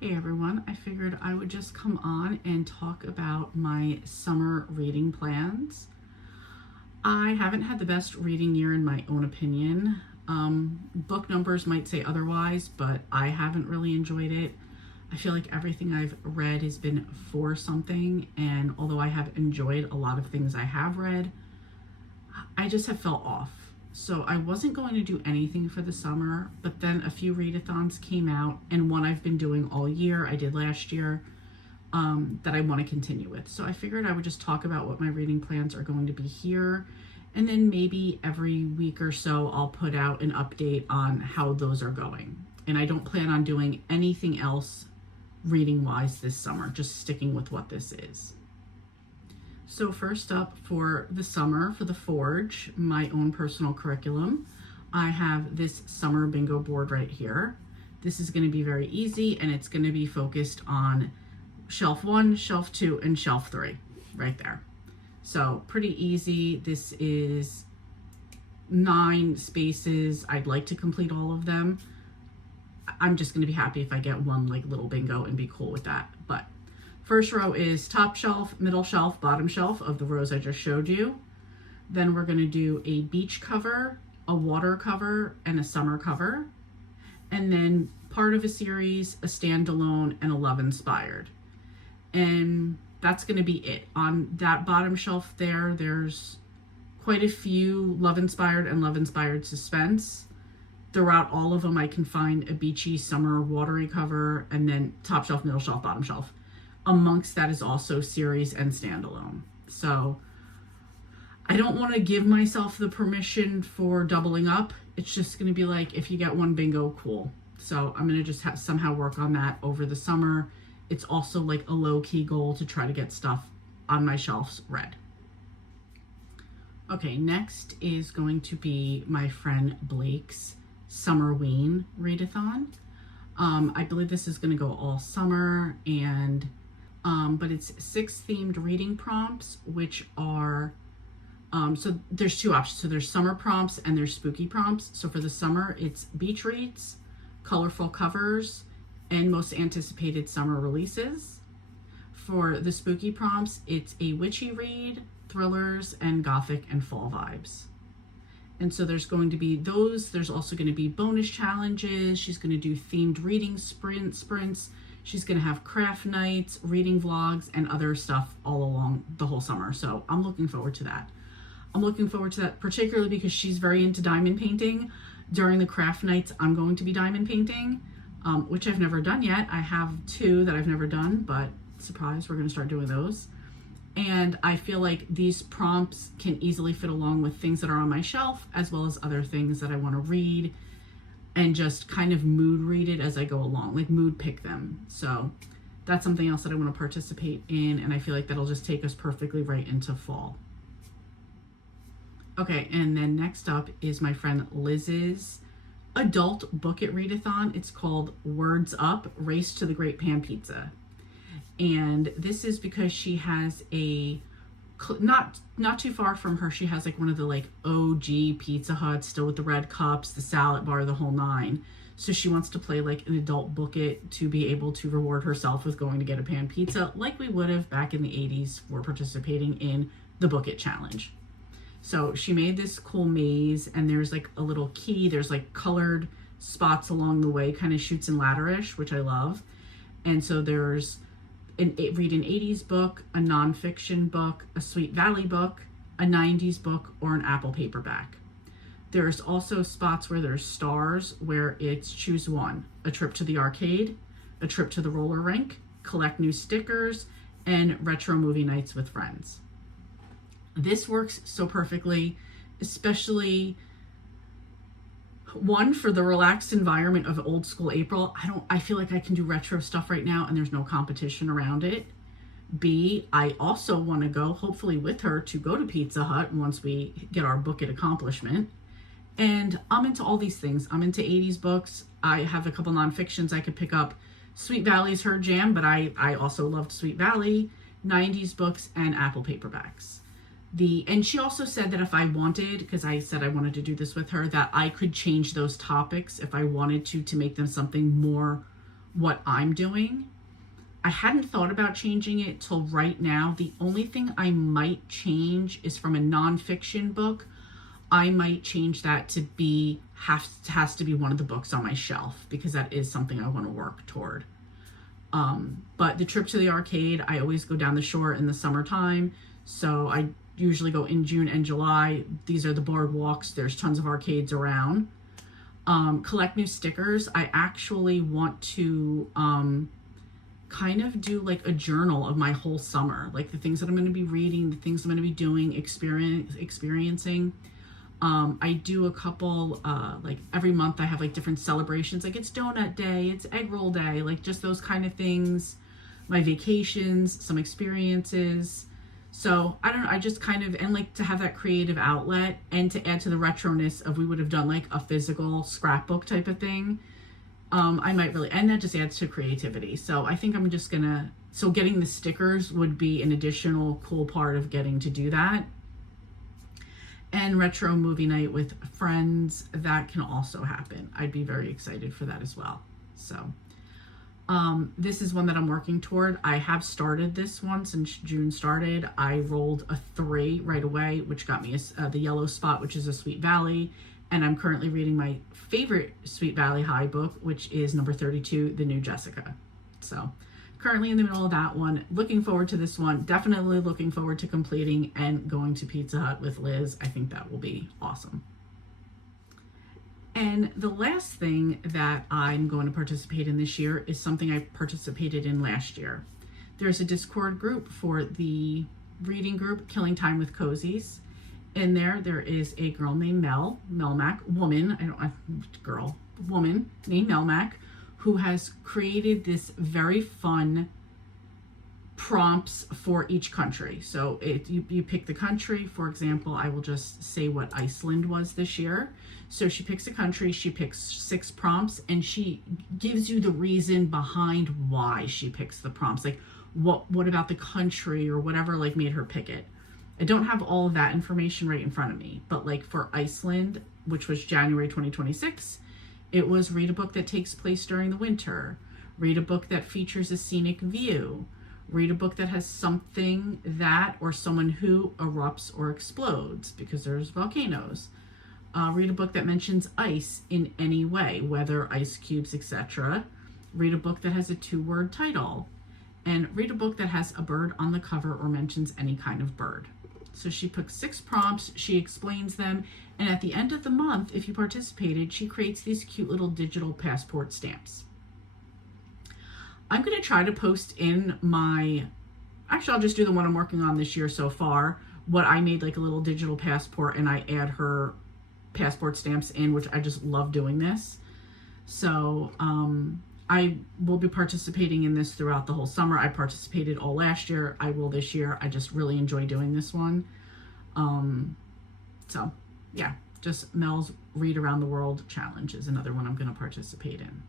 Hey everyone, I figured I would just come on and talk about my summer reading plans. I haven't had the best reading year in my own opinion. Book numbers might say otherwise, but I haven't really enjoyed it. I feel like everything I've read has been for something, and although I have enjoyed a lot of things I have read, I just have felt off. So I wasn't going to do anything for the summer, but then a few readathons came out, and one I've been doing all year, I did last year, that I want to continue with. So I figured I would just talk about what my reading plans are going to be here, and then maybe every week or so I'll put out an update on how those are going. And I don't plan on doing anything else reading-wise this summer, just sticking with what this is. So first up for the summer, for the Forge, my own personal curriculum, I have this summer bingo board right here. This is going to be very easy, and it's going to be focused on shelf 1, shelf 2, and shelf 3 right there. So pretty easy. This is 9 spaces. I'd like to complete all of them. I'm just going to be happy if I get one like little bingo and be cool with that. But first row is top shelf, middle shelf, bottom shelf of the rows I just showed you. Then we're going to do a beach cover, a water cover, and a summer cover. And then part of a series, a standalone, and a love inspired. And that's going to be it. On that bottom shelf there, there's quite a few love inspired and love inspired suspense. Throughout all of them, I can find a beachy, summer, watery cover, and then top shelf, middle shelf, bottom shelf. Amongst that is also series and standalone. So I don't want to give myself the permission for doubling up. It's just going to be like, if you get one bingo, cool. So I'm going to just somehow work on that over the summer. It's also like a low-key goal to try to get stuff on my shelves read. Okay, next is going to be my friend Blake's Summerween readathon. I believe this is going to go all summer, and but it's 6 themed reading prompts, which are so there's 2 options. So there's summer prompts and there's spooky prompts. So for the summer, it's beach reads, colorful covers, and most anticipated summer releases. For the spooky prompts, it's a witchy read, thrillers, and gothic and fall vibes. And so there's going to be those. There's also going to be bonus challenges. She's going to do themed reading sprints. She's going to have craft nights, reading vlogs, and other stuff all along the whole summer. So I'm looking forward to that. I'm looking forward to that particularly because she's very into diamond painting. During the craft nights, I'm going to be diamond painting, which I've never done yet. I have 2 that I've never done, but surprise, we're going to start doing those. And I feel like these prompts can easily fit along with things that are on my shelf, as well as other things that I want to read, and just kind of mood read it as I go along, like mood pick them. So that's something else that I want to participate in, and I feel like that'll just take us perfectly right into fall. Okay, and then next up is my friend Liz's adult book it readathon. It's called Words Up, Race to the Great Pan Pizza. And this is because she has a, not too far from her, she has like one of the like OG Pizza Huts, still with the red cups, the salad bar, the whole 9. So she wants to play like an adult book it to be able to reward herself with going to get a pan pizza like we would have back in the 80s for participating in the book it challenge. So she made this cool maze, and there's like a little key, there's like colored spots along the way, kind of Chutes and Ladder-ish, which I love. And so there's read an 80s book, a nonfiction book, a Sweet Valley book, a 90s book, or an Apple paperback. There's also spots where there's stars, where it's choose one: a trip to the arcade, a trip to the roller rink, collect new stickers, and retro movie nights with friends. This works so perfectly, especially one, for the relaxed environment of old school April. I feel like I can do retro stuff right now and there's no competition around it. B, I also want to go, hopefully with her, to go to Pizza Hut once we get our book it accomplishment. And I'm into all these things. I'm into 80s books. I have a couple nonfictions I could pick up. Sweet Valley's her jam, but I also loved Sweet Valley, 90s books, and Apple paperbacks. And she also said that if I wanted, because I said I wanted to do this with her, that I could change those topics if I wanted to make them something more what I'm doing. I hadn't thought about changing it till right now. The only thing I might change is from a nonfiction book. I might change that to be, has to be one of the books on my shelf, because that is something I want to work toward. But the trip to the arcade, I always go down the shore in the summertime. So I usually go in June and July. These are the boardwalks. There's tons of arcades around. Collect new stickers. I actually want to kind of do like a journal of my whole summer, like the things that I'm going to be reading, the things I'm going to be doing, experiencing. I do a couple, like every month I have like different celebrations, like it's donut day, it's egg roll day, like just those kind of things, my vacations, some experiences. So I don't know, I just kind of, and like to have that creative outlet, and to add to the retroness of, we would have done like a physical scrapbook type of thing. I might really, and that just adds to creativity. So I think I'm just gonna, so getting the stickers would be an additional cool part of getting to do that. And retro movie night with friends, that can also happen. I'd be very excited for that as well. So this is one that I'm working toward. I have started this one since June started. I rolled a 3 right away, which got me the yellow spot, which is a Sweet Valley. And I'm currently reading my favorite Sweet Valley High book, which is number 32, The New Jessica. So currently in the middle of that one. Looking forward to this one. Definitely looking forward to completing and going to Pizza Hut with Liz. I think that will be awesome. And the last thing that I'm going to participate in this year is something I participated in last year. There's a Discord group for the reading group, Killing Time with Cozies. In there is a girl named Melmac, woman named Melmac, who has created this very fun prompts for each country. So you pick the country. For example, I will just say what Iceland was this year. So she picks a country, she picks 6 prompts, and she gives you the reason behind why she picks the prompts. Like what about the country or whatever like made her pick it. I don't have all of that information right in front of me, but like for Iceland, which was January 2026, it was read a book that takes place during the winter, read a book that features a scenic view, read a book that has something that or someone who erupts or explodes because there's volcanoes, read a book that mentions ice in any way, weather, ice cubes, etc. Read a book that has a 2-word title, and read a book that has a bird on the cover or mentions any kind of bird. So she picks 6 prompts, she explains them, and at the end of the month, if you participated, she creates these cute little digital passport stamps. I'm going to try to post in actually I'll just do the one I'm working on this year so far, what I made like a little digital passport, and I add her passport stamps in, which I just love doing this. So I will be participating in this throughout the whole summer. I participated all last year. I will this year. I just really enjoy doing this one. So yeah, just Mel's Read Around the World Challenge is another one I'm going to participate in.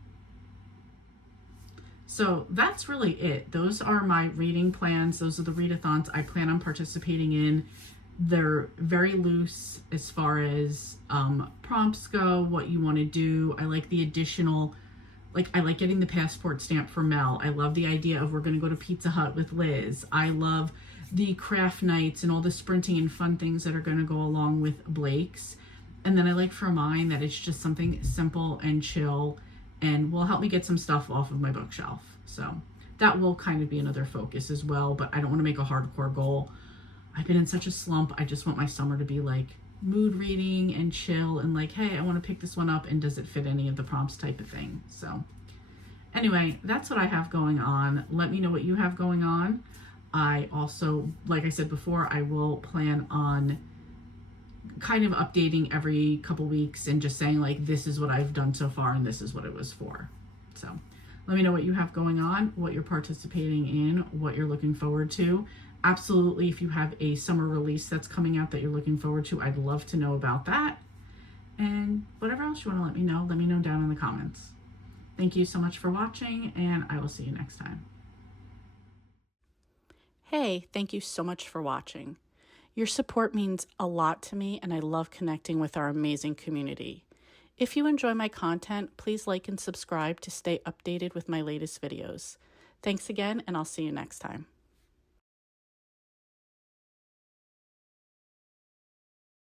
So that's really it. Those are my reading plans. Those are the readathons I plan on participating in. They're very loose as far as prompts go, what you want to do. I like the additional, I like getting the passport stamp for Mel. I love the idea of we're going to go to Pizza Hut with Liz. I love the craft nights and all the sprinting and fun things that are going to go along with Blake's. And then I like for mine that it's just something simple and chill and will help me get some stuff off of my bookshelf. So that will kind of be another focus as well, but I don't want to make a hardcore goal. I've been in such a slump. I just want my summer to be like mood reading and chill and like, hey, I want to pick this one up and does it fit any of the prompts type of thing. So anyway, that's what I have going on. Let me know what you have going on. I also, like I said before, I will plan on kind of updating every couple weeks and just saying like, this is what I've done so far and this is what it was for. So let me know what you have going on, what you're participating in, what you're looking forward to. Absolutely, if you have a summer release that's coming out that you're looking forward to, I'd love to know about that. And whatever else you want to let me know down in the comments. Thank you so much for watching, and I will see you next time. Hey, thank you so much for watching. Your support means a lot to me, and I love connecting with our amazing community. If you enjoy my content, please like and subscribe to stay updated with my latest videos. Thanks again, and I'll see you next time.